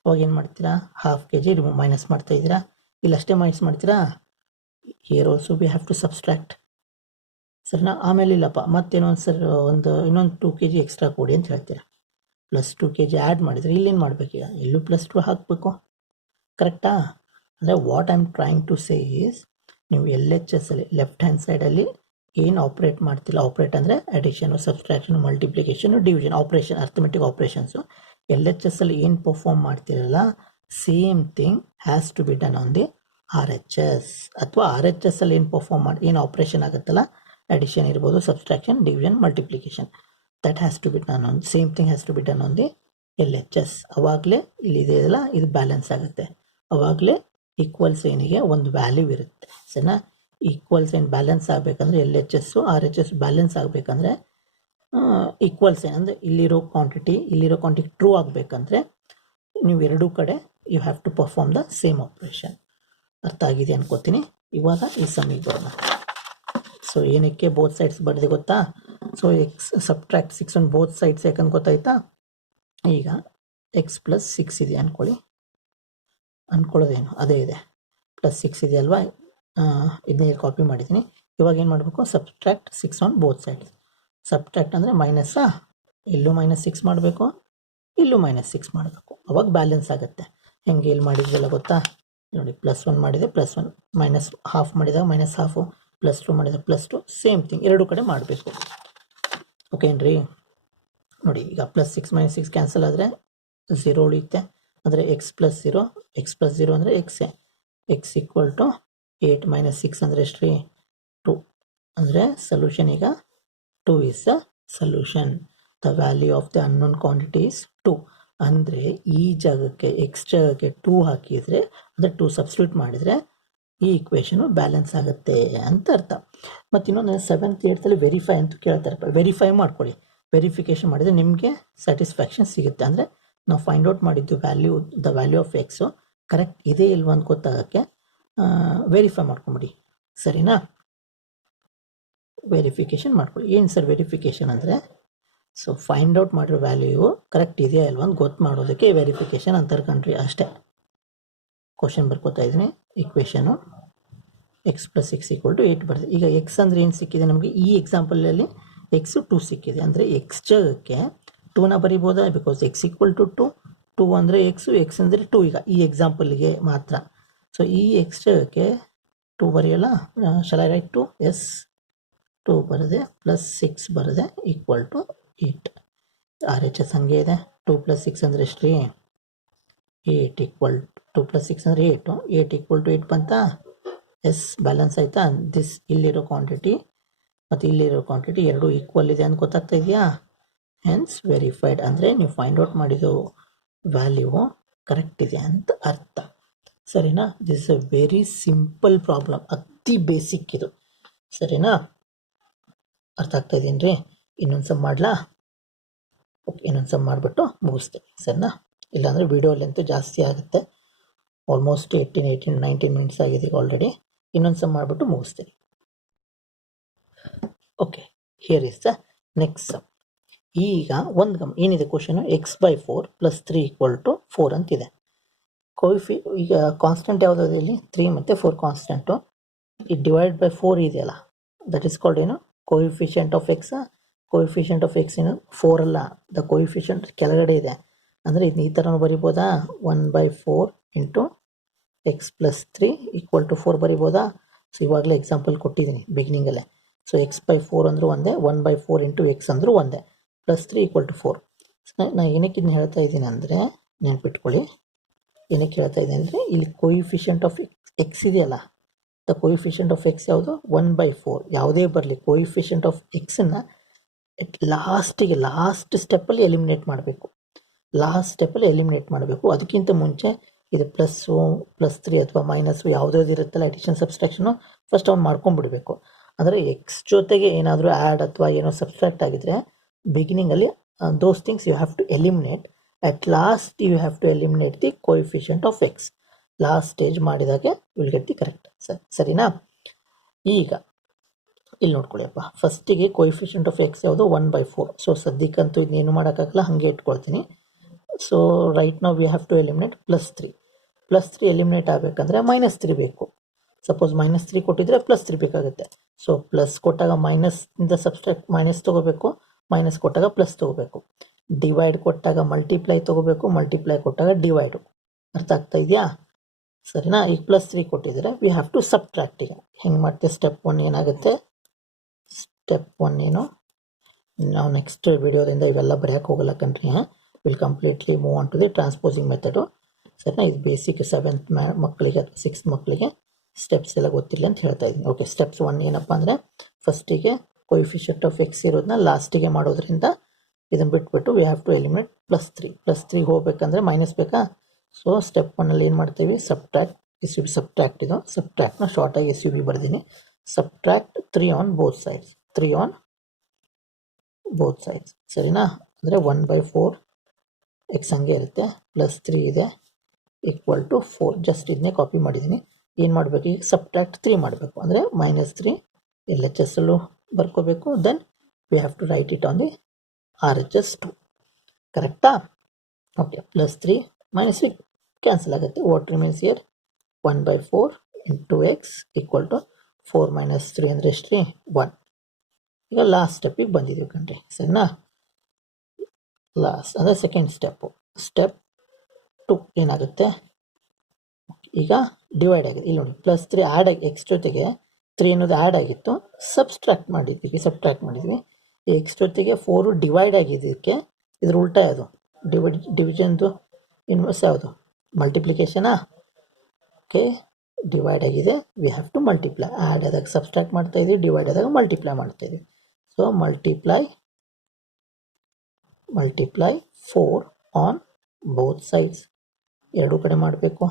ಅವಾಗ ಏನು ಮಾಡ್ತೀರಾ, ½ kg ರಿಮೂವ್ ಮೈನಸ್ ಮಾಡ್ತಾ ಇದ್ದೀರಾ, ಇಲ್ಲ ಅಷ್ಟೇ ಮೈನಸ್ ಮಾಡ್ತೀರಾ. Here also we have to subtract, ಸರಿನಾ? ಆಮೇಲೆ ಇಲ್ಲಪ್ಪ ಮತ್ತೇನೋ ಸರ್ ಇನ್ನೊಂದು 2 kg ಎಕ್ಸ್ಟ್ರಾ ಕೊಡಿ ಅಂತ ಹೇಳ್ತೀರಾ. +2 kg ಆ್ಯಡ್ ಮಾಡಿದರೆ ಇಲ್ಲೇನು ಮಾಡಬೇಕೀಗ, ಇಲ್ಲೂ +2 ಹಾಕಬೇಕು, ಕರೆಕ್ಟಾ? ಅಂದರೆ what I am trying to say is, ನೀವು LHS ಅಲ್ಲಿ ಲೆಫ್ಟ್ ಹ್ಯಾಂಡ್ ಸೈಡಲ್ಲಿ ಏನು ಆಪ್ರೇಟ್ ಮಾಡ್ತಿಲ್ಲ, ಆಪ್ರೇಟ್ ಅಂದರೆ addition, subtraction, multiplication, division, operation, arithmetic operations. LHS ಅಲ್ಲಿ ಏನು ಪರ್ಫಾರ್ಮ್ ಮಾಡ್ತಿರಲ್ಲ same thing has to be done on the RHS. ಅಥವಾ RHS ಅಲ್ಲಿ ಏನು ಪರ್ಫಾರ್ಮ್ ಏನು ಆಪ್ರೇಷನ್ ಆಗುತ್ತಲ್ಲ, ಅಡಿಷನ್ ಇರ್ಬೋದು, subtraction, division, multiplication, that has to be done on same thing has to be done on the LHS. ಅವಾಗಲೇ ಇಲ್ಲಿ ಇದೆಯಲ್ಲ ಇದು ಬ್ಯಾಲೆನ್ಸ್ ಆಗುತ್ತೆ, ಅವಾಗಲೇ ಈಕ್ವಲ್ ಸೈನಿಗೆ ಒಂದು ವ್ಯಾಲ್ಯೂ ಇರುತ್ತೆ, ಸರಿನಾ? ಈಕ್ವಲ್ ಸೈನ್ ಬ್ಯಾಲೆನ್ಸ್ ಆಗಬೇಕಂದ್ರೆ LHS RHS ಬ್ಯಾಲೆನ್ಸ್ ಆಗಬೇಕಂದ್ರೆ ಈಕ್ವಲ್ ಸೈನ್ ಅಂದರೆ ಇಲ್ಲಿರೋ ಕ್ವಾಂಟಿಟಿ ಟ್ರೂ ಆಗಬೇಕಂದ್ರೆ ನೀವು ಎರಡೂ ಕಡೆ you have to perform the same operation. ಅರ್ಥ ಆಗಿದೆ ಅನ್ಕೋತೀನಿ. ಇವಾಗ ಈ ಸಮ್ಮಿಗೆ ಬರೋಣ. ಸೊ ಏನಕ್ಕೆ ಬೋತ್ ಸೈಡ್ಸ್ ಬರೆದೆ ಗೊತ್ತಾ? So subtract 6 on both sides ಯಾಕಂತ ಗೊತ್ತಾಯ್ತಾ? ಈಗ x + 6 ಇದೆ ಅನ್ಕೊಳ್ಳೋದೇನು ಅದೇ ಇದೆ, +6 ಇದೆ ಅಲ್ವಾ, ಇದನ್ನ ಕಾಪಿ ಮಾಡಿದ್ದೀನಿ. ಇವಾಗ ಏನು ಮಾಡಬೇಕು, subtract 6 on both sides. Subtract ಅಂದರೆ ಮೈನಸ್ಸಾ, ಇಲ್ಲೂ -6 ಮಾಡಬೇಕು, ಇಲ್ಲೂ -6 ಮಾಡಬೇಕು, ಅವಾಗ ಬ್ಯಾಲೆನ್ಸ್ ಆಗುತ್ತೆ. ಹೆಂಗೆ ಇಲ್ಲಿ ಮಾಡಿದ್ವಲ್ಲ ಗೊತ್ತಾ ನೋಡಿ, +1 ಮಾಡಿದೆ +1, -½ ಮಾಡಿದಾಗ -½ +2 ಮಾಡಿದರೆ +2, ಸೇಮ್ ಥಿಂಗ್ ಎರಡೂ ಕಡೆ ಮಾಡಬೇಕು. ಓಕೆನ್ರಿ? ನೋಡಿ ಈಗ +6 - 6 ಕ್ಯಾನ್ಸಲ್ ಆದರೆ 0 ಉಳಿಯುತ್ತೆ, ಅಂದರೆ x + 0 ಅಂದರೆ x = 8 - 6 ಅಂದರೆ ಎಷ್ಟು ರೀ, 2. ಅಂದರೆ ಸೊಲ್ಯೂಷನ್ ಈಗ 2 is the solution. The value of the unknown quantity is 2. ಅಂದರೆ ಈ ಜಾಗಕ್ಕೆ x ಜಾಗಕ್ಕೆ 2 ಹಾಕಿದರೆ, ಅಂದರೆ 2 ಸಬ್ಸ್ಟಿಟ್ಯೂಟ್ ಮಾಡಿದರೆ ಈ ಇಕ್ವೇಷನು ಬ್ಯಾಲೆನ್ಸ್ ಆಗುತ್ತೆ ಅಂತ ಅರ್ಥ. ಮತ್ತು ಇನ್ನೊಂದು 7th 8th ವೆರಿಫೈ ಅಂತ ಕೇಳ್ತಾರೆ, ವೆರಿಫೈ ಮಾಡ್ಕೊಳ್ಳಿ. ವೆರಿಫಿಕೇಷನ್ ಮಾಡಿದರೆ ನಿಮಗೆ ಸ್ಯಾಟಿಸ್ಫ್ಯಾಕ್ಷನ್ ಸಿಗುತ್ತೆ. ಅಂದರೆ ನಾವು ಫೈಂಡ್ ಔಟ್ ಮಾಡಿದ್ದು the value of x correct ಇದೆ ಇಲ್ವ ಅಂತ ಗೊತ್ತಾಗೋಕ್ಕೆ ವೆರಿಫೈ ಮಾಡ್ಕೊಂಬಿಡಿ, ಸರಿನಾ? ವೆರಿಫಿಕೇಷನ್ ಮಾಡ್ಕೊಳ್ಳಿ. ಏನು ಸರ್ ವೆರಿಫಿಕೇಷನ್ ಅಂದರೆ, ಸೊ ಫೈಂಡ್ ಔಟ್ ಮಾಡಿರೋ ವ್ಯಾಲ್ಯೂ ಕರೆಕ್ಟ್ ಇದೆಯಾ ಇಲ್ವ ಅಂತ ಗೊತ್ತು ಮಾಡೋದಕ್ಕೆ ವೆರಿಫಿಕೇಷನ್ ಅಂತಾರೆ ಕಣ್ರಿ, ಅಷ್ಟೇ. ಕ್ವಶನ್ ಬರ್ಕೋತಾ ಇದ್ದೀನಿ. ಇಕ್ವೇಷನು x + 6 = 8 ಬರ್ತದೆ. ಈಗ x ಅಂದರೆ ಏನು ಸಿಕ್ಕಿದೆ ನಮಗೆ, ಈ ಎಕ್ಸಾಂಪಲಲ್ಲಿ x 2 ಸಿಕ್ಕಿದೆ. ಅಂದರೆ x ಜಾಗಕ್ಕೆ 2ನ ಬರಿಬೋದಾ, ಬಿಕಾಸ್ x = 2, 2 ಅಂದರೆ x ಅಂದರೆ 2. ಈಗ ಈ ಎಕ್ಸಾಂಪಲ್ಗೆ ಮಾತ್ರ. ಸೊ ಈ x ಜಾಗಕ್ಕೆ 2 ಬರೆಯಲ್ಲ, ಶಾಲ್ ಐ ರೈಟ್ 2? ಎಸ್, 2 ಬರದೆ +6 ಬರದೆ = 8. RHS ಹಂಗೆ ಇದೆ. 2 + 6 ಅಂದರೆ ಎಷ್ಟು ರೀ, 8 = 2 + 6 ಅಂದರೆ 8, 8 = 8 ಬಂತಾ? ಎಸ್, ಬ್ಯಾಲೆನ್ಸ್ ಆಯಿತಾ? ದಿಸ್ ಇಲ್ಲಿರೋ ಕ್ವಾಂಟಿಟಿ ಮತ್ತು ಇಲ್ಲಿರೋ ಕ್ವಾಂಟಿಟಿ ಎರಡು ಈಕ್ವಲ್ ಇದೆ ಅಂತ ಗೊತ್ತಾಗ್ತಾ ಇದೆಯಾ? ಹೆನ್ಸ್ ವೆರಿಫೈಡ್, ಅಂದರೆ ನೀವು ಫೈಂಡ್ ಔಟ್ ಮಾಡಿದ್ದು ವ್ಯಾಲ್ಯೂ ಕರೆಕ್ಟ್ ಇದೆ ಅಂತ ಅರ್ಥ, ಸರಿನಾ? This is a very simple problem, ಅತಿ ಬೇಸಿಕ್ ಇದು, ಸರಿನಾ? ಅರ್ಥ ಆಗ್ತಾ ಇದೀನಿ ರೀ? ಇನ್ನೊಂದು ಸಮ್ ಮಾಡಲಾ? ಓಕೆ, ಇನ್ನೊಂದು ಸಮ್ ಮಾಡಿಬಿಟ್ಟು ಮುಗಿಸ್ತೀನಿ, ಸರಿನಾ? ಇಲ್ಲಾಂದರೆ ವಿಡಿಯೋ ಲೆಂತ್ ಜಾಸ್ತಿ ಆಗುತ್ತೆ. ಆಲ್ಮೋಸ್ಟ್ 19 ಮಿನಿಟ್ಸ್ ಆಗಿದೆ ಈಗ ಆಲ್ರೆಡಿ. ಇನ್ನೊಂದು ಸಮ್ ಮಾಡಿಬಿಟ್ಟು ಮುಗಿಸ್ತೀನಿ. Okay, here is the next sum. ಈಗ ಒಂದು ಏನಿದೆ ಕ್ವಶನು, x/4 + 3 = 4 ಅಂತಿದೆ. ಈಗ ಕಾನ್ಸ್ಟೆಂಟ್ ಯಾವುದಾದ್ರು ಇಲ್ಲಿ 3 ಮತ್ತು 4 ಕಾನ್ಸ್ಟೆಂಟು. ಈ ಡಿವೈಡ್ ಬೈ 4 ಇದೆಯಲ್ಲ, ದಟ್ ಈಸ್ ಕಾಲ್ಡ್ ಏನು, coefficient of X. Coefficient of X ಏನು 4 ಅಲ್ಲ, ದ ಕೋಎಫಿಷಿಯಂಟ್ ಕೆಳಗಡೆ ಇದೆ. ಅಂದರೆ ಇದು ಈ ಥರನೂ ಬರಿಬೋದಾ, 1/4 × x + 3 = 4 ಬರಿಬೋದಾ? ಸೊ ಇವಾಗಲೇ ಎಕ್ಸಾಂಪಲ್ ಕೊಟ್ಟಿದ್ದೀನಿ ಬಿಗಿನಿಂಗಲ್ಲೇ. ಸೊ x/4 ಅಂದರೂ ಒಂದೇ, 1/4 × x ಅಂದರೂ ಒಂದೇ, +3 = 4. ನಾನು ಏನಕ್ಕೆ ಇದನ್ನ ಹೇಳ್ತಾ ಇದ್ದೀನಿ ಅಂದರೆ, ನೆನ್ಪಿಟ್ಕೊಳ್ಳಿ, ಏನಕ್ಕೆ ಹೇಳ್ತಾ ಇದ್ದೀನಿ ಅಂದರೆ, ಇಲ್ಲಿ ಕೋಎಫಿಷಿಯಂಟ್ ಆಫ್ ಎಕ್ಸ್ ಇದೆಯಲ್ಲ, ದ ಕೋಎಫಿಷಿಯಂಟ್ ಆಫ್ ಎಕ್ಸ್ ಯಾವುದು, 1/4. ಯಾವುದೇ ಬರಲಿ, ಕೋಎಫಿಷಿಯಂಟ್ ಆಫ್ ಎಕ್ಸನ್ನು ಲಾಸ್ಟ್ ಸ್ಟೆಪ್ಪಲ್ಲಿ ಎಲಿಮಿನೇಟ್ ಮಾಡಬೇಕು. ಅದಕ್ಕಿಂತ ಮುಂಚೆ ಇದು +3 ಅಥವಾ ಮೈನಸ್ಸು ಯಾವುದ್ಯಾವ್ದು ಇರುತ್ತಲ್ಲ ಅಡಿಷನ್ ಸಬ್ಸ್ಟ್ರಾಕ್ಷನು ಫಸ್ಟ್ ಅವ್ನು ಮಾಡ್ಕೊಂಡ್ಬಿಡ್ಬೇಕು. ಅಂದರೆ ಎಕ್ಸ್ ಜೊತೆಗೆ ಏನಾದರೂ ಆ್ಯಡ್ ಅಥವಾ ಏನೋ ಸಬ್ಸ್ಟ್ರಾಕ್ಟ್ ಆಗಿದ್ರೆ ಬಿಗಿನಿಂಗಲ್ಲಿ those things you have to eliminate. At last you have to eliminate the coefficient of x. Last stage ಮಾಡಿದಾಗೆ ವಿಲ್ ಗೆಟ್ ದಿ ಕರೆಕ್ಟ್. ಸರಿನಾ? ಈಗ ಇಲ್ಲಿ ನೋಡ್ಕೊಳ್ಳಿಯಪ್ಪ, ಫಸ್ಟಿಗೆ ಕೋಎಫಿಷಿಯಂಟ್ ಆಫ್ ಎಕ್ಸ್ ಯಾವುದು 1/4. ಸೊ ಸದ್ಯಕ್ಕಂತೂ ಇದನ್ನೇನು ಮಾಡೋಕ್ಕಾಗಲ್ಲ, ಹಾಗೆ ಇಟ್ಕೊಳ್ತೀನಿ. ಸೊ ರೈಟ್ ನಾವು we have to eliminate +3 eliminate ಆಗಬೇಕಂದ್ರೆ -3 ಬೇಕು. ಸಪೋಸ್ -3 ಕೊಟ್ಟಿದ್ರೆ +3 ಬೇಕಾಗುತ್ತೆ. ಸೊ ಪ್ಲಸ್ ಕೊಟ್ಟಾಗ ಮೈನಸ್ನಿಂದ ಸಬ್ಸ್ಟ್ರಾಕ್ಟ್ ಮೈನಸ್ ತೊಗೋಬೇಕು, ಮೈನಸ್ ಕೊಟ್ಟಾಗ ಪ್ಲಸ್ ತೊಗೋಬೇಕು. ಡಿವೈಡ್ ಕೊಟ್ಟಾಗ ಮಲ್ಟಿಪ್ಲೈ ತೊಗೋಬೇಕು, ಮಲ್ಟಿಪ್ಲೈ ಕೊಟ್ಟಾಗ ಡಿವೈಡು. ಅರ್ಥ ಆಗ್ತಾ ಇದೆಯಾ? ಸರಿನಾ? ಈಗ +3 ಕೊಟ್ಟಿದ್ರೆ ವಿ ಹ್ಯಾವ್ ಟು ಸಬ್ಟ್ರಾಕ್ಟ್. ಈಗ ಹೆಂಗೆ ಮಾಡ್ತೀವಿ? ಸ್ಟೆಪ್ 1 ಏನಾಗುತ್ತೆ? ಸ್ಟೆಪ್ 1 ಏನು, ನಾವು ನೆಕ್ಸ್ಟ್ ವಿಡಿಯೋದಿಂದ ಇವೆಲ್ಲ ಬರೆಯೋಕ್ಕೆ ಹೋಗಲ್ಲ ಕಣ್ರಿ. Will completely move on to the transposing method. ಸರಿನಾ? ಇದು ಬೇಸಿಕ್ 7th ಮಕ್ಕಳಿಗೆ ಅಥವಾ 6th ಮಕ್ಕಳಿಗೆ ಸ್ಟೆಪ್ಸ್ ಎಲ್ಲ ಗೊತ್ತಿಲ್ಲ ಅಂತ ಹೇಳ್ತಾ ಇದ್ದೀನಿ. ಓಕೆ, ಸ್ಟೆಪ್ಸ್ 1 ಏನಪ್ಪ ಅಂದರೆ ಫಸ್ಟಿಗೆ ಕೋಎಫಿಷಿಯಂಟ್ ಆಫ್ ಎಕ್ಸ್ ಇರೋದನ್ನ ಲಾಸ್ಟಿಗೆ ಮಾಡೋದ್ರಿಂದ ಇದನ್ನು ಬಿಟ್ಬಿಟ್ಟು ವಿ ಹ್ಯಾವ್ ಟು ಎಲಿಮಿನೇಟ್ +3 ಹೋಗ್ಬೇಕಂದ್ರೆ ಮೈನಸ್ ಬೇಕಾ? ಸೊ ಸ್ಟೆಪ್ 1ಅಲ್ಲಿ ಏನು ಮಾಡ್ತೀವಿ? ಸಬ್ಟ್ರಾಕ್ಟ್. ಸಬ್ಟ್ರಾಕ್ಟ್ ಇದು ಸಬ್ಟ್ರಾಕ್ಟ್ನ ಶಾರ್ಟಾಗಿ SUB ಬರ್ತೀನಿ. Subtract 3 on both sides. 3 on both sides. ಸರಿನಾ? ಅಂದರೆ 1/4 ಎಕ್ಸ್ ಹಂಗೆ ಇರುತ್ತೆ, +3 ಇದೆ =4. ಜಸ್ಟ್ ಇದನ್ನೇ ಕಾಪಿ ಮಾಡಿದ್ದೀನಿ. ಏನು ಮಾಡಬೇಕು? ಈಗ ಸಬ್ಟ್ರಾಕ್ಟ್ 3 ಮಾಡಬೇಕು ಅಂದರೆ -3 LHS ಅಲ್ಲೂ ಬರ್ಕೋಬೇಕು. Then we have to write it on the RHS 2. ಕರೆಕ್ಟಾ? ಓಕೆ, +3 -3 ಕ್ಯಾನ್ಸಲ್ ಆಗುತ್ತೆ. What remains here? 1/4 into x =4 - 3 ಅಂದರೆ ಎಷ್ಟು? 1. ಈಗ ಲಾಸ್ಟ್ ಸ್ಟೆಪ್ಪಿಗೆ ಬಂದಿದ್ದೀವಿ ಕಣ್ರಿ. ಸರಿನಾ? ಲಾಸ್ಟ್ ಅಂದರೆ ಸೆಕೆಂಡ್ ಸ್ಟೆಪ್ಪು. ಸ್ಟೆಪ್ 2 ಏನಾಗುತ್ತೆ? ಈಗ ಡಿವೈಡ್ ಆಗಿದೆ. ಇಲ್ಲಿ ನೋಡಿ, +3 ಆ್ಯಡ್ ಆಗಿ ಎಕ್ಸ್ ಜೊತೆಗೆ 3 ಅನ್ನೋದು ಆ್ಯಡ್ ಆಗಿತ್ತು, ಸಬ್ಟ್ರಾಕ್ಟ್ ಮಾಡಿದ್ವಿ. ಎಕ್ಸ್ ಜೊತೆಗೆ 4 ಡಿವೈಡ್ ಆಗಿದ್ದಕ್ಕೆ ಇದ್ರ ಉಲ್ಟಾ ಯಾವುದು? ಡಿವಿಷನ್ದು ಇನ್ವರ್ಸ್ ಯಾವುದು? ಮಲ್ಟಿಪ್ಲಿಕೇಶನಾ? ಓಕೆ, ಡಿವೈಡ್ ಆಗಿದೆ, we have to multiply. Add ಆದಾಗ ಸಬ್ಟ್ರಾಕ್ಟ್ ಮಾಡ್ತಾ ಇದ್ದೀವಿ, ಡಿವೈಡ್ ಆದಾಗ ಮಲ್ಟಿಪ್ಲೈ ಮಾಡ್ತಾ ಇದ್ದೀವಿ. So multiply 4 on both sides. ಎರಡೂ ಕಡೆ ಮಾಡಬೇಕು.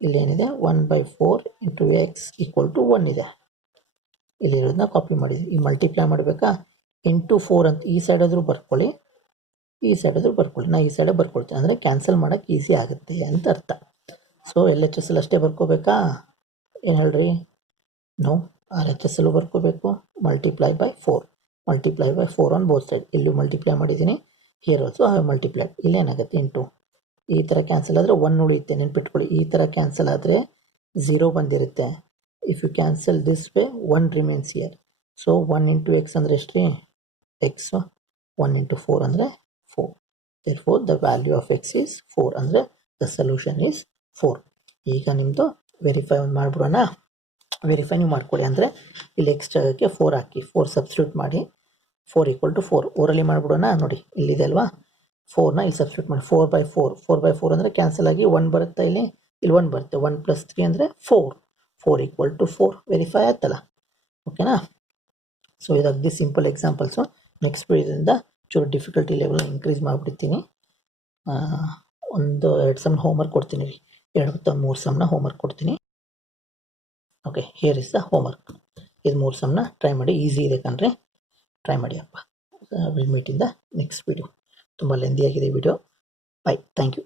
ಇಲ್ಲೇನಿದೆ? 1/4 ಇಂಟು ಎಕ್ಸ್ =1 ಇದೆ. ಇಲ್ಲಿರೋದನ್ನ ಕಾಪಿ ಮಾಡಿದ್ವಿ. ಈ ಮಲ್ಟಿಪ್ಲೈ ಮಾಡಬೇಕಾ? ಇಂಟು 4 ಅಂತ ಈ ಸೈಡ್ ಆದರೂ ಬರ್ಕೊಳ್ಳಿ, ಈ ಸೈಡ್ ಆದರೂ ಬರ್ಕೊಳ್ಳಿ. ನಾ ಈ ಸೈಡೇ ಬರ್ಕೊಳ್ತೀನಿ, ಅಂದರೆ ಕ್ಯಾನ್ಸಲ್ ಮಾಡೋಕ್ಕೆ ಈಸಿ ಆಗುತ್ತೆ ಅಂತ ಅರ್ಥ. ಸೊ LHS ಅಲ್ಲಿ ಅಷ್ಟೇ ಬರ್ಕೋಬೇಕಾ? ಏನು ಹೇಳ್ರಿ? ನೋ, RHS ಅಲ್ಲೂ ಬರ್ಕೋಬೇಕು. ×4 ಆನ್ ಬೋತ್ ಸೈಡ್. ಇಲ್ಲೂ ಮಲ್ಟಿಪ್ಲೈ ಮಾಡಿದ್ದೀನಿ, here also I have multiplied. ಇಲ್ಲೇನಾಗುತ್ತೆ? ಇಂಟು. ಈ ಥರ ಕ್ಯಾನ್ಸಲ್ ಆದರೆ 1 ಉಳಿಯುತ್ತೆ, ನೆನ್ಪಿಟ್ಕೊಳ್ಳಿ. ಈ ಥರ ಕ್ಯಾನ್ಸಲ್ ಆದರೆ 0 ಬಂದಿರುತ್ತೆ. If you cancel this way 1 remains here. So 1 into x ಅಂದರೆ ಎಷ್ಟು ರೀ? ಎಕ್ಸು. 1 ಇಂಟು 4 ಅಂದರೆ 4. therefore the value of x is 4. ಅಂದರೆ the solution is 4. ಈಗ ನಿಮ್ಮದು ವೆರಿಫೈ ಒಂದು ಮಾಡಿಬಿಡೋಣ. ವೆರಿಫೈ ನೀವು ಮಾಡ್ಕೊಳ್ಳಿ. ಅಂದರೆ ಇಲ್ಲಿ ಎಕ್ಸ್ ಜಾಗಕ್ಕೆ 4 ಹಾಕಿ 4 ಸಬ್ಸ್ಟಿಟ್ಯೂಟ್ ಮಾಡಿ 4 = 4 ಓರಲ್ಲಿ ಮಾಡಿಬಿಡೋಣ. ನೋಡಿ ಇಲ್ಲಿದೆ ಅಲ್ವಾ, 4ನ ಇಲ್ಲಿ ಸಬ್ಸ್ಟಿಟ್ಯೂಟ್ ಮಾಡಿ. 4/4 ಅಂದರೆ ಕ್ಯಾನ್ಸಲ್ ಆಗಿ 1 ಬರುತ್ತೆ. ಇಲ್ಲಿ 1 ಬರುತ್ತೆ. 1 + 3 ಅಂದರೆ 4 = 4. ವೆರಿಫೈ ಆಯ್ತಲ್ಲ? ಓಕೆನಾ? ಸೊ ಇದು ಅಗ್ದಿ ಸಿಂಪಲ್ ಎಕ್ಸಾಂಪಲ್ಸು. ನೆಕ್ಸ್ಟ್ ವಿಡಿಯೋದಿಂದ ಚೂರು ಡಿಫಿಕಲ್ಟಿ ಲೆವೆಲ್ ಇನ್ಕ್ರೀಸ್ ಮಾಡಿಬಿಡ್ತೀನಿ. 1-2 ಸಮ್ ಹೋಮ್ವರ್ಕ್ ಕೊಡ್ತೀನಿ ರೀ. 2 ಅಥವಾ 3 ಸಮ್ನ ಹೋಮ್ವರ್ಕ್ ಕೊಡ್ತೀನಿ. Okay, here is the homework. ಇದು 3 ಸಮ್ನ ಟ್ರೈ ಮಾಡಿ. ಈಸಿ ಇದೆ ಕಣ್ರಿ, ಟ್ರೈ ಮಾಡಿ ಅಪ್ಪ. Will meet in the next video. ತುಂಬ ಲೆಂದಿ ಆಗಿದೆ ವಿಡಿಯೋ. Bye, thank you.